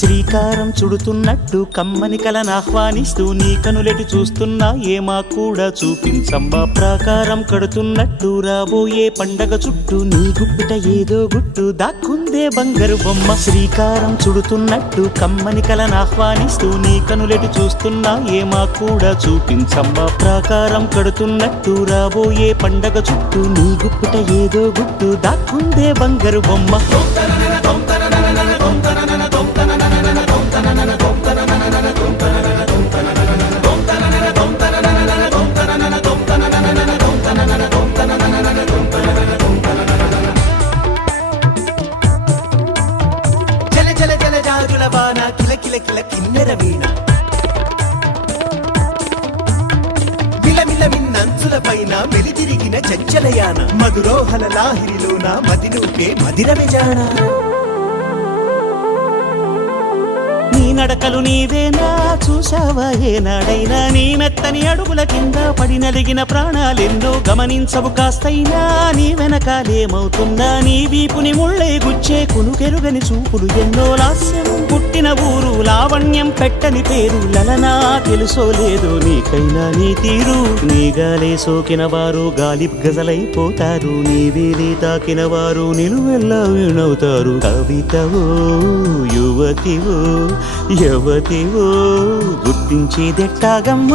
శ్రీకారం చుడుతున్నట్టు కమ్మని కలను ఆహ్వానిస్తూ నీ కనులెటి చూస్తున్నా ఏమా కూడా చూపించమ్మా ప్రాకారం కడుతున్నట్టు రాబోయే పండగ చుట్టూ నీ గుప్పిట ఏదో గుట్టు దాక్కుందే బంగారు బొమ్మ శ్రీకారం చుడుతున్నట్టు కమ్మని కలను ఆహ్వానిస్తూ నీ కనులెటి చూస్తున్నా ఏమా కూడా చూపించమ్మా ప్రాకారం కడుతున్నట్టు రాబోయే పండగ చుట్టూ నీ గుప్పిట ఏదో గుట్టు దాక్కుందే బంగారు బొమ్మ కిల కిల కిల కిన్నెర వీణ మిలమిల మిన్నంచుల పైన వెలితిరిగిన చంచలయాన మధురోహల లాహిరిలోన మదినూపే మదిర విజాణ నీ నడకలు నీవేనా చూసావా ఏనాడైనా నీ మెత్తని అడుగుల కింద పడి నలిగిన ప్రాణాలెన్నో గమనించవు కాస్తైనా నీ వెనకాలేమవుతున్నా నీ వీపుని ముళ్ళే గుచ్చే కునుకెరుగని చూపులు ఎన్నో లాస్యం పుట్టిన ఊరు లావణ్యం పెట్టని పేరు లలనా తెలుసో లేదో నీకైనా నీ తీరు నీ గాలే సోకిన వారు గాలి గజలైపోతారు నీ వేలి తాకిన వారు నిలువెల్లా వీణవుతారు కవితవో యువతివో యవతివో గుర్తించేదెట్టాగమ్మ